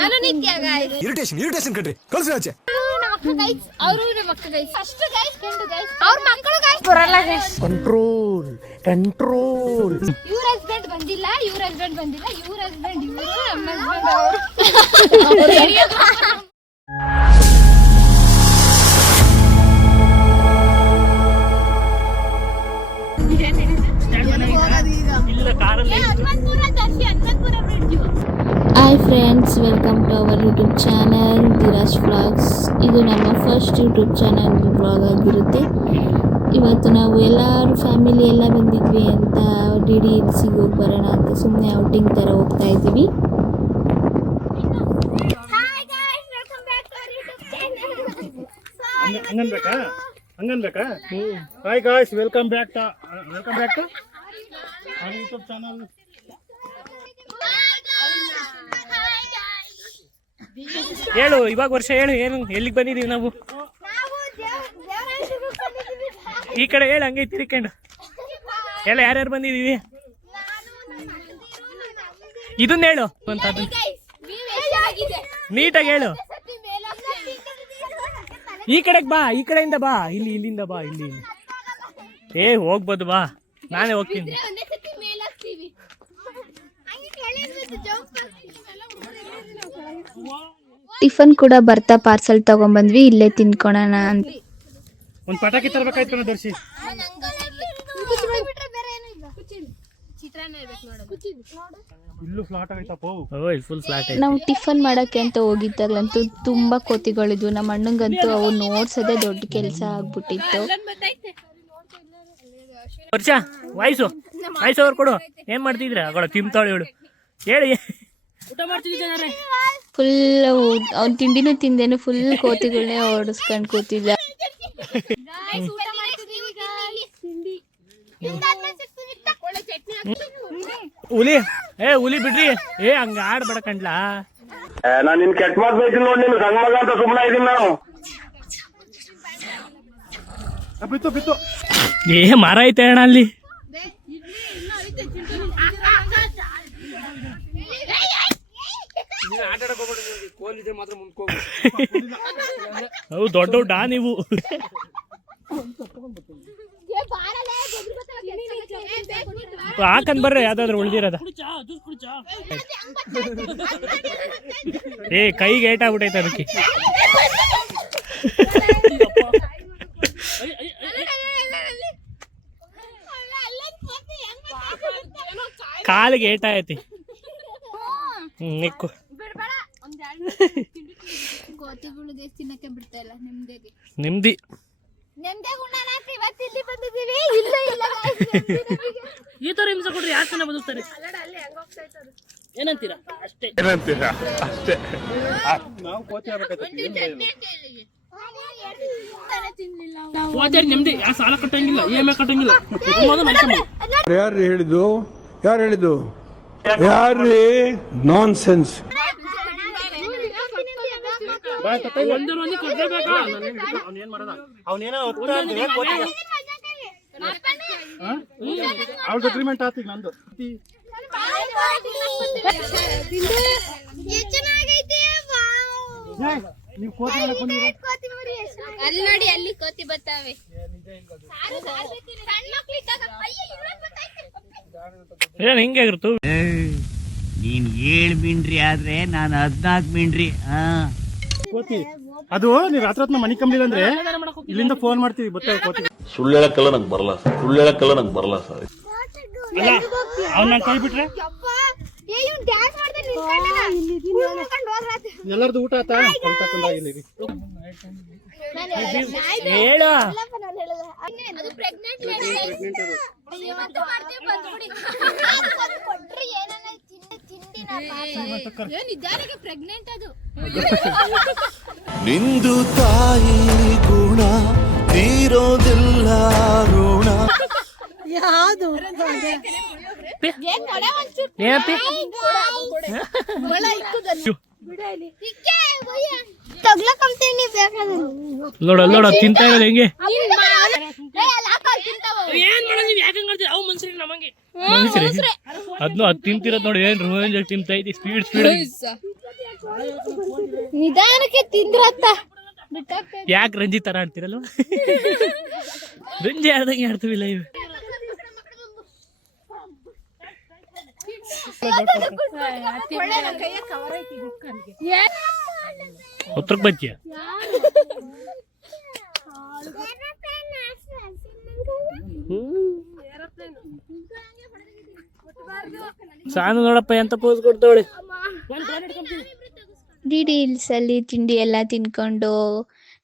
ನಾನು ನಿತ್ಯ guys. Irritation ಕಣ್ರಿ ಕಳ್ಸಿ ಆಚೆ. ನಮ್ಮ ಅಕ್ಕ ಗೈಸ್, ಅವರು ನಮ್ಮ ಅಕ್ಕ ಗೈಸ್. ಫಸ್ಟ್ ಗೈಸ್ ಕೆಂಡು ಗೈಸ್, ಅವ್ರ ಮಕ್ಕಳು ಗೈಸ್ ಬರಲ್ಲ ಗೈಸ್. ಕಂಟ್ರೋಲ್ ಇವ್ರ ಹಸ್ಬೆಂಡ್ ಬಂದಿಲ್ಲ, ಇವ್ರ ಹಸ್ಬೆಂಡ್ ಇವರು, ನಮ್ಮ ಹಸ್ಬೆಂಡ್ ಅವರು. Hi friends, welcome to our YouTube channel Dheeraj vlogs. ಇದು ನಮ್ಮ ಫಸ್ಟ್ ಯೂಟ್ಯೂಬ್ ಚಾನಲ್ ವ್ಲಾಗ್ ಆಗಿರುತ್ತೆ. ಇವತ್ತು ನಾವು ಎಲ್ಲರೂ ಫ್ಯಾಮಿಲಿ ಎಲ್ಲ ಬಂದಿದ್ವಿ ಅಂತ ಡಿ ಹಿಲ್ಸಿಗೆ ಹೋಗಿ ಬರೋಣ ಅಂತ ಸುಮ್ಮನೆ ಔಟಿಂಗ್ ಥರ ಹೋಗ್ತಾ ಇದ್ದೀವಿ. ಹಂಗನ್ಬೇಕಾ? Hi guys, welcome back to our YouTube channel. ಹೇಳು, ಇವಾಗ ವರ್ಷ ಹೇಳು, ಏನು ಎಲ್ಲಿಗೆ ಬಂದಿದೀವಿ ನಾವು? ಈ ಕಡೆ ಹೇಳು, ಹಂಗೆ ತಿರ್ಕೊಂಡು ಹೇಳ, ಯಾರ್ಯಾರು ಬಂದಿದೀವಿ ಇದನ್ನ ಹೇಳು ಅಂತ. ನೀಟಾಗಿ ಹೇಳು. ಈ ಕಡೆಗೆ ಬಾ, ಈ ಕಡೆಯಿಂದ ಬಾ, ಇಲ್ಲಿಂದ ಬಾ, ಇಲ್ಲಿ ಹೋಗ್ಬೋದು ಬಾ, ನಾನೇ ಹೋಗ್ತೀನಿ. ಟಿಫನ್ ಕೂಡ ಬರ್ತಾ ಪಾರ್ಸಲ್ ತಗೊಂಡ್ಬಂದ್ವಿ, ಇಲ್ಲೇ ತಿನ್ಕೊಳೋಣ ಅಂತ. ಒಂದು ಪಟಾಕಿ ತರಬೇಕಾಯ್ತು ಕಣ ದರ್ಶಿ. ಇಲ್ಲೂ ಫ್ಲಾಟ್ ಆಗೈತಪ್ಪ. Full flat. ನಾವು ಟಿಫನ್ ಮಾಡಕ್ಕೆ ಅಂತ ಹೋಗಿದ್ದಾಗಲಂತೂ ತುಂಬಾ ಕೋತಿಗಳಿದ್ವು. ನಮ್ಮ ಅಣ್ಣಂಗಂತೂ ಅವು ನೋಡ್ಸೋದೇ ದೊಡ್ಡ ಕೆಲಸ ಆಗ್ಬಿಟ್ಟಿತ್ತು. ವರ್ಷ ವಾಯ್ಸು ಅವ್ರು ಕೊಡು, ಏನ್ ಮಾಡ್ತಿದ್ರ? ತಿಂತಾಳೆ ಹೇಳು, ಹೇಳಿ. ಊಟ ಮಾಡ್ತಿದ್ದೆ ಫುಲ್ ಅವ್ನ ತಿಂಡಿನೂ ತಿಂದೇನು ಫುಲ್ ಕೋತಿಗಳನ್ನೇ ಓಡಿಸ್ಕೊಂಡು ಕೂತಿದ್ದ. ಹುಲಿ ಬಿಡ್ರಿ, ಹಂಗ ಆಡ್ಬೇಡ ಕಂಡ್ಲಾ. ನಾನು ನಿನ್ ಕೆಟ್ಟ ಮಾತು ಬೈತೀನಿ ನೋಡಿ, ನಿನ್ ಸಣ್ಣ ಮಗ ಅಂತ ಸುಮ್ಮನೆ ಇದೀನಿ ನಾನು. ಬಿತ್ತು ಮರ ಐತೆ ಅಣ್ಣ ಅಲ್ಲಿ. ದೊಡ್ಡ ಡಾ ನೀವು. ಹಾಕಂದ್ ಬರ್ರಿ, ಯಾವ್ದಾದ್ರು ಉಳ್ದಿರದ. ಕೈಗೆ ಏಟ್ ಆಗ್ಬಿಟ್ಟೈತೆ ಅದಕ್ಕೆ. ಕಾಲಿಗೆ ಏಟ ಐತಿ. ನಿಕ್ಕು ನಿಮ್ದಿ ಈ ತರ ಹಿಂಸೆ ಕೊಡ್ರಿ, ಯಾಕೆ ಜನ ಬದುಕ್ತಾರೆ? ಏನಂತೀರಾ? ಅಷ್ಟೇ ನಾವು ಕೋತಿ ನೆಮ್ಮದಿ. ಯಾ ಸಾಲ ಕಟ್ಟಂಗಿಲ್ಲ, EMI ಕಟ್ಟಂಗಿಲ್ಲ. ಯಾರು ಹೇಳಿದ್ದು ಯಾರ್ರೀ? ನಾನ್ ಸೆನ್ಸ್. ಅವ್ರ ಅಗ್ರಿಮೆಂಟ್ ಆತೀಗ ನಂದು. ನೀವು ಕೋತಿ ಅಲ್ಲಿ ನೋಡಿ, ಅಲ್ಲಿ ಕೋತಿ ಬರ್ತಾವೆ. ಏನ್ ಹಿಂಗಾಗಿರ್ತು? ನೀನ್ 7 ಮಿಂಡ್ರಿ ಆದ್ರೆ ನಾನು 14 ಮಿಂಡ್ರಿ. ಕೋತಿ ಅದು ನೀವು ರಾತ್ರಿ ಮನಿ ಕಂಬ್ಲಿಲ್ಲ ಅಂದ್ರೆ ಇಲ್ಲಿಂದ ಫೋನ್ ಮಾಡ್ತೀವಿ, ಬರ್ತಾವೆ ಕೋತಿ. ಸುಳ್ಳು ಹೇಳಕ್ಕಲ್ಲ ನಂಗೆ ಬರಲ್ಲ ಸರ್. ಅವ್ನ ಕೈ ಬಿಟ್ರೆ ಎಲ್ಲರದು ಊಟ ಆತ? ಹೇಳ. ನಿಂದು ತಾಯಿ ಗುಣ ತೀರೋದಿಲ್ಲ ಋಣ. ಯಾವುದು ನೋಡ ತಿಂತಾ ಇರೋದು ಹೆಂಗೆ? ಮನುಷ್ಯರಿ ಅದ್ನು ತಿಂತಿರೋದ್ ನೋಡಿ. ಏನ್ ರೋಜ್ ತಿಂತಾ ಇದ್ದಿ, ಸ್ಪೀಡ್ ನಿಧಾನಕ್ಕೆ ತಿಂದ್ರತ್ತ ಯಾಕೆ ರಂಜಿ ತರ ಆಡ್ತಿರಲ್ವ? ರಂಜಿ ಆಡ್ದಂಗೆ ಆಡ್ತೀವಿಲ್ಲ ಇವು. ಹತ್ರಕ್ಕೆ ಬಚ್ಚಿಯ ಸಾನು ನೋಡಪ್ಪ ಎಂತ ಪೋಸ್ ಕೊಡ್ತಾವಳೆ. ಡೀಟೇಲ್ಸ್ ಅಲ್ಲಿ ತಿಂಡಿ ಎಲ್ಲ ತಿನ್ಕೊಂಡು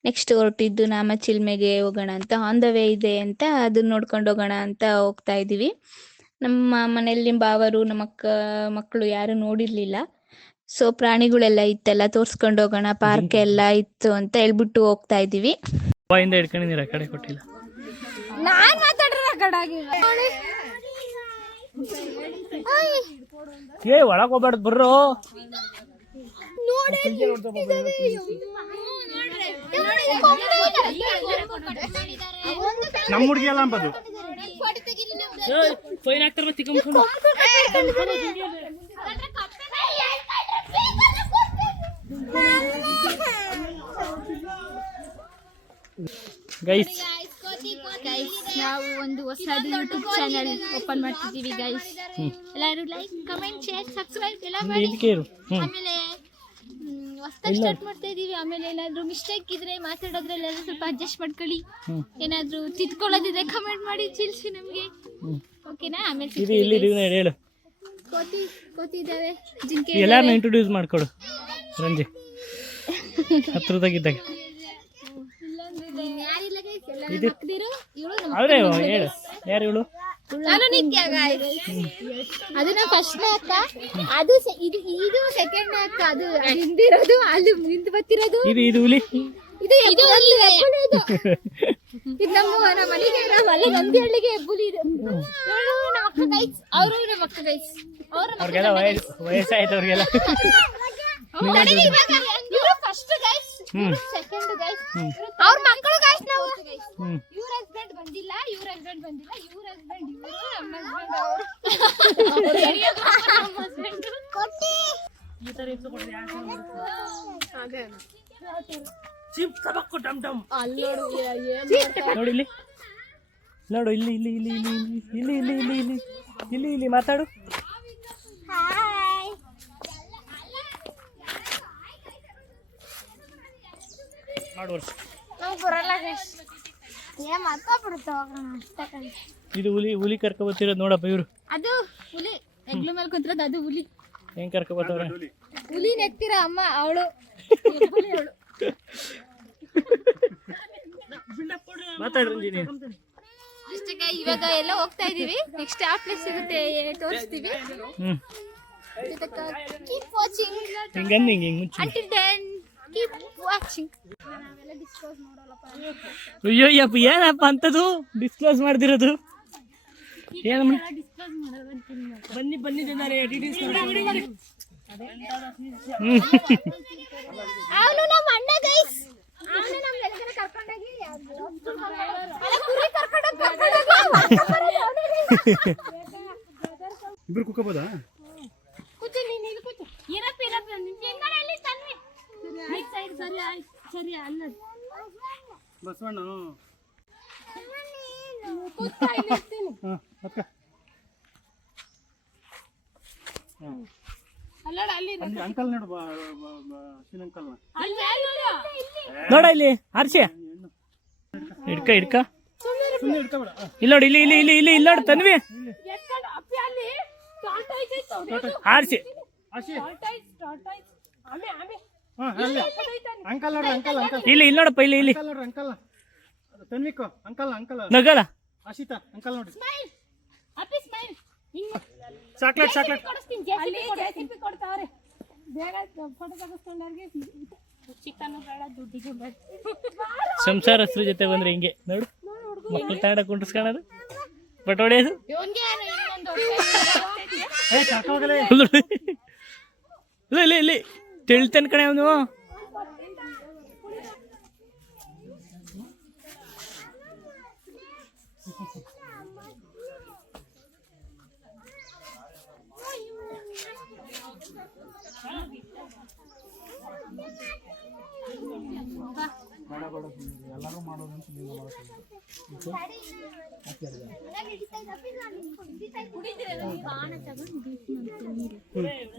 ನೆಕ್ಸ್ಟ್ ಹೊರಟಿದ್ದು ನಾಮಚಿಲ್ಮೆಗೆ ಹೋಗೋಣ ಅಂತ. ಆನ್ ದ ವೇ ಇದೆ ಅಂತ ಅದನ್ನ ನೋಡ್ಕೊಂಡು ಹೋಗೋಣ ಅಂತ ಹೋಗ್ತಾ ಇದೀವಿ. ನಮ್ಮ ಮನೆಯಲ್ಲಿ ಬಾವರು ನಮ್ಮ ಮಕ್ಕಳು ಯಾರು ನೋಡಿರ್ಲಿಲ್ಲ. ಸೊ ಪ್ರಾಣಿಗಳೆಲ್ಲ ಇತ್ತೆಲ್ಲ ತೋರ್ಸ್ಕೊಂಡು ಹೋಗೋಣ, ಪಾರ್ಕ್ ಎಲ್ಲ ಇತ್ತು ಅಂತ ಹೇಳ್ಬಿಟ್ಟು ಹೋಗ್ತಾ ಇದೀವಿ. ಬಾಯಿಂದ ಹಿಡ್ಕೊಂಡಿದ್ದೀರ ಆ ಕಡೆ ಕೊಟ್ಟಿಲ್ಲ. ನಾನ್ ಮಾತಾಡ್ರ ಕಡೆ ಆಗಿಲ್ಲ. ಏ ಒಳಗ್ ಹೋಗ್ಬಾರ್ದು ಬರ್ರೋ. ನಮ್ಮ ಹುಡುಗಿ ಅಲ್ಲ ಅಂಬದು. ಫೈನ್ ಹಾಕ್ತಾರ ತಿಕ್ಕೊಂಡ್ಕೊಂಡು ಗೈಸ್ ನಾವು ಒಂದು ಹೊಸದು ಯೂಟ್ಯೂಬ್ ಚಾನೆಲ್ ಓಪನ್ ಮಾಡ್ತಿದ್ದೀವಿ ಗೈಸ್. ಎಲ್ಲರೂ ಲೈಕ್, ಕಮೆಂಟ್, ಶೇರ್, ಸಬ್ಸ್ಕ್ರೈಬ್ ಎಲ್ಲ ಮಾಡಿ. ಆಮೇಲೆ ಹೊಸದಾಗಿ ಸ್ಟಾರ್ಟ್ ಮಾಡ್ತಾ ಇದೀವಿ. ಆಮೇಲೆ ಏನಾದ್ರು ಮಿಸ್ಟೇಕ್ ಇದ್ರೆ ಮಾತಾಡೋದ್ರಲ್ಲಿ ಸ್ವಲ್ಪ ಅಡ್ಜಸ್ಟ್ ಮಾಡ್ಕೊಳ್ಳಿ. ಏನಾದ್ರು ತಿದ್ಕೊಳ್ಳೋದಿದ್ರೆ ಕಮೆಂಟ್ ಮಾಡಿ ತಿಳಿಸಿ ನಮ್ಗೆ, ಓಕೆನಾ? ಆಮೇಲೆ ಹೇಳು ಕೋತಿ ಇದಾವೆ, ಜಿಂಕೆ ಎಲ್ಲಾರನ್ನ ಇಂಟ್ರೊಡ್ಯೂಸ್ ಮಾಡ್ಕೊಡು ರಂಜಿ ಹತ್ರದಾಗಿದ್ದಾಗ. ಯಾರಿಲ್ಲ ಗೈಸ್, ಎಲ್ಲ ಮಕ್ಕಳಿರು. ಅವ್ರೆ ಹೇಳು ಯಾರು ಇವಳು? ನಾನು ನಿತ್ಯ ಗೈಸ್. ಅದು ನಮ್ಮ ಫಸ್ಟ್ ಅಕ್ಕ, ಅದು ಇದು ಸೆಕೆಂಡ್ ಅಕ್ಕ. ಅದು ಹಿಂದಿರೋದು, ಅಲ್ಲಿ ನಿಂತು ಬರ್ತಿರೋದು ಇದು ಹುಲಿ. ಇದು ನಮ್ಮ ಮನೆಗೆ ಅಲ್ಲಿ ನಂದಿ ಹಳ್ಳಿಗೆ ಹೆಬ್ಬುಲಿ ಇದೆ. ನಮ್ಮ ಅಕ್ಕ ಗೈಸ್, ಅವರು ನಮ್ಮ ಅಕ್ಕ ಗೈಸ್. ಅವ್ರಿಗೆಲ್ಲ ವಯಸ್ಸಾಯ್ತು ಅವ್ರಿಗೆಲ್ಲ. ಇವರು ಫಸ್ಟ್ ಗೈಸ್, ಸೆಕೆಂಡ್ ಗೈಸ್, ಅವ್ರ ಮಕ್ಕಳು ಗೈಸ್. ನಾವು ಇವ್ರ ಹಸ್ಬೆಂಡ್ ಬಂದಿಲ್ಲ, ಇವ್ರ ಹಸ್ಬೆಂಡ್ ಬಂದಿಲ್ಲ, ಇವ್ರ ಹಸ್ಬೆಂಡ್ ಇವರು, ನಮ್ಮ ಹಸ್ಬೆಂಡ್ ಅವರು. ನಮ್ಮ ಹಸ್ಬೆಂಡ್ ಕೊಟ್ಟಿ ಈ ತರ ಇತ್ತು ಕೊಡ್ರಿ. ಅದೇ ಚಿಪ್ ಕಬಕ್ಕು ಡಮ್ ಡಮ್. ನೋಡಿ ಇಲ್ಲಿ ನೋಡು, ಇಲ್ಲಿ ಇಲ್ಲಿ ಇಲ್ಲಿ ಇಲ್ಲಿ ಇಲ್ಲಿ ಇಲ್ಲಿ ಇಲ್ಲಿ ಇಲ್ಲಿ ಇಲ್ಲಿ ಇಲ್ಲಿ ಮಾತಾಡು. ಇದು ಹುಲಿ ಕರ್ಕ ಬರ್ತಿರೋದು ನೋಡಪ್ಪ. ಇವ್ರು ಅದು ಹುಲಿ ಹೆಗ್ಲ ಮೇಲೆ ಕುಂತಿರೋದು, ಅದು ಹುಲಿ. ಹೆಂಗ್ ಕರ್ಕ ಬರ್ತಾವ್ರೆ? ಹುಲಿ ನೆಕ್ತಿರ ಅಮ್ಮ ಅವಳು. ಮಾತಾಡ್ರಿ ನೀನು. ಅಷ್ಟಕ್ಕೆ ಇವಾಗ ಎಲ್ಲ ಹೋಗ್ತಾ ಇದೀವಿ. ನೆಕ್ಸ್ಟ್ ಆ ಪ್ಲೇಸ್ ಸಿಗುತ್ತೆ ತೋರಿಸ್ತೀವಿ. ಕೀಪ್ ವಾಚಿಂಗ್ ಹಿಂಗಂದು ಹಿಂಗೆ ಮುಂಚೆ. until then keep watching. ಅಯ್ಯೋ ಯಪ್ಪ, ಏನಪ್ಪ ಅಂತದು ಡಿಸ್ಕ್ಲೋಸ್ ಮಾಡ್ದಿರೋದು? ಏನು ಬನ್ನಿ ಬನ್ನಿ ಅವನು ನಮ್ಮ ಅಣ್ಣ ಗೈಸ್. ಅವನು ನಮ್ಮ ಎಲ್ಲರ ಕರ್ಕೊಂಡೋಗಿ ಕುರಿ ಕರ್ಕೊಂಡೋಗಿ ಇಬ್ರು ಕುಕ್ಕಬೋದಾ? ಕೂತು ನೀನು ಇಲ್ಲಿ ಕೂತು. ಇರಪ್ಪ ನಿಂಗೆಲ್ಲಿ ತನ್ನಿ ರೈಟ್ ಸೈಡ್. ಸರಿ ಆಯ್ತು, ಸರಿ ಅನ್ನದು ಬಸವಣ್ಣ ಕೂತಾ ಇರ್ತೀನಿ. ಅಲ್ಲಡ ಅಲ್ಲಿ ಅಂಕಲ್ ನೋಡು, ಅಂಕಲ್ ನೋಡ ಇಲ್ಲಿ ಹರ್ಷ ಹಿಡ್ಕ ಹಿಡ್ಕ. ಇಲ್ಲ ನೋಡಿ, ಇಲ್ಲಿ ಇಲ್ಲಿ ಇಲ್ಲಿ ಇಲ್ಲಿ ಇಲ್ಲಿ ನೋಡಿ ತನ್ವಿ ಆರ್ಸಿ. ಅಂಕಲ್ ನೋಡ್ರಿ, ಅಂಕಲ್ ಅಂಕಲ್ ಇಲ್ಲಿ ಇಲ್ಲಿ ನೋಡಪ್ಪ, ಇಲ್ಲಿ ಇಲ್ಲಿ ನೋಡ್ರಿ, ಅಂಕಲ್ ತನ್ವಿಕೋ, ಅಂಕಲ್ ಅಂಕಲ್ ನಗಲ ಆಶಿತಾ ಅಂಕಲ್ ನೋಡಿ. ಅಪ್ಪಿ ಸ್ಮೈಲ್. ಚಾಕ್ಲೇಟ್ ಚಾಕ್ಲೇಟ್ ಜೆಸಿಪಿ ಕೊಡ್ತಾವ್ರೆ. ಬೇಗ ಫೋಟೋ ತೆಗೆಸ್ಕೊಂಡವ್ರಿಗೆ ಚಿಕನ್ ಬೇಡ, ದುಡ್ಡಿಗೆ ಬೇಡ. ಸಂಸಾರಸ್ತ್ರ ಜೊತೆ ಬಂದ್ರೆ ಹಿಂಗೆ ನೋಡು, ಮಕ್ಳು ತಾಡ ಕುಂಡ್ರಿಸ್ಕೊಳ್ಳೋದು, ಬಟ್ ಹೊಡೆಯೋದು. ಇಲ್ಲ ಇಲ್ಲ ಇಲ್ಲಿ ತಿಳ್ತೇನೆ ಕಣೆ ಅವನು.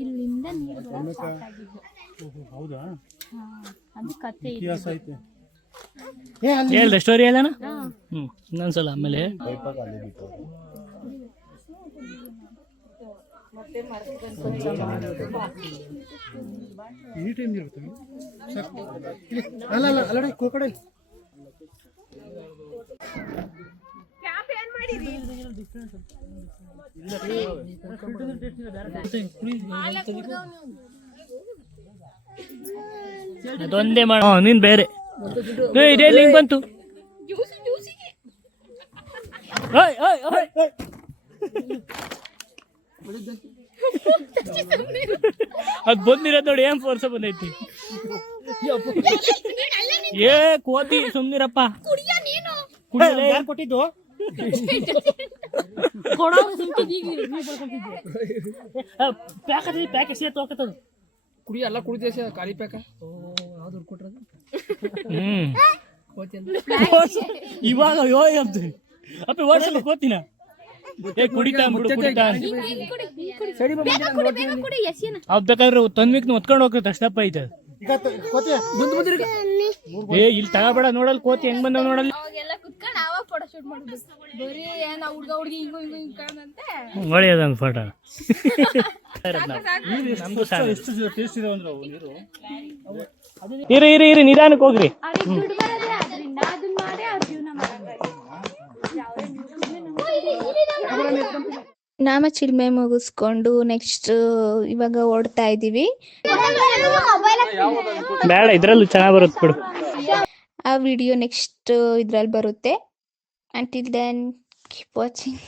ಇಲ್ಲಿಂದ ನೀರು ಬರೋದು start ಆಗಿದ್ದು. ಹೌದಾ? ಅದು ಕಥೆ ಇದೆ. ಇತಿಹಾಸ ಐತೆ. ಹೇಳ್ದೆ ಸ್ಟೋರಿ ಹೇಳೋಣ. ಇನ್ನೊಂದ್ಸಲ ಆಮೇಲೆ ಈ ಟೈಮ್ ಇರುತ್ತೆ. ಅಲ್ಲ ಅಲ್ಲ ಕೊಕಡೆ ಅದೊಂದೇ ಮಾಡ ನೀನ್ ಬೇರೆ ಇದೇ ಲಿಂಕ್ ಬಂತು. ಅದ್ ಬಂದಿರೋದ್ ನೋಡಿ ಏನ್ ಫೋರ್ಸ ಬಂದೈತಿ. ಏ ಕೋತಿ ಸುಮ್ನಿರಪ್ಪ. ಯಾರು ಕೊಟ್ಟಿದ್ದು? ಪ್ಯಾಕ್ ಸೇತೋಕತ್ತದು ಕುಡಿ ಎಲ್ಲ ಕುಡಿದೇಶ ಖಾಲಿ ಪ್ಯಾಕ ಇವಾಗ ಯೋ ಅಂತ ಅಪ್ಪ ಓಡಿಸಲ್ಲ ಕೋತಿನ. ಏ ಕುಡಿತಾ ಅವ್ ಬೇಕಾದ್ರೆ ತನ್ವಿಕ್ ಹೊತ್ಕೊಂಡು ಹೋಗ್ತೈತೆ ಅಷ್ಟಪ್ಪ ಐತೆ. ಏ ಇಲ್ಲಿ ತಗೋಬೇಡ, ನೋಡಲ್ ಕೋತಿ ಹೆಂಗ್ ಬಂದವ್ ನೋಡಲ್. ಅವಾಗೆಲ್ಲ ಕುತ್ಕೊಂಡು ಅವಾಗ ಫೋಟೋ ಶೂಟ್ ಮಾಡುದು. ಬರೀ ನಾವು ಹುಡ್ಗ ಹುಡ್ಗಿ ಹಿಂಗ್ ಕಾಣಂತೆ. ಒಳ್ಳೆಯದಂತ ಫೋಟೋ. ಎಷ್ಟು ಟೇಸ್ಟ್ ಇದೆ ಅಂದ್ರೆ ನೀರು. ಇರಿ ನಿಧಾನಕ್ಕೆ ಹೋಗ್ರಿ. ಅವ್ರಿಗೆ ದುಡ್ಡು ಬರೋದೇ ಅದರಿಂದ, ಅದನ್ನ ಮಾಡಿ ಅವ್ರ ಜೀವನ ಮಾಡೋದು. ನಾಮ ಚಿಲ್ಮೆ ಮುಗಿಸ್ಕೊಂಡು ನೆಕ್ಸ್ಟ್ ಇವಾಗ ಓಡ್ತಾ ಇದ್ದೀವಿ. ಬೇಡ, ಇದ್ರಲ್ಲೂ ಚೆನ್ನಾಗಿ ಬರುತ್ತೆ ಬಿಡು. ಆ ವಿಡಿಯೋ ನೆಕ್ಸ್ಟ್ ಇದ್ರಲ್ಲಿ ಬರುತ್ತೆ. Until then keep watching.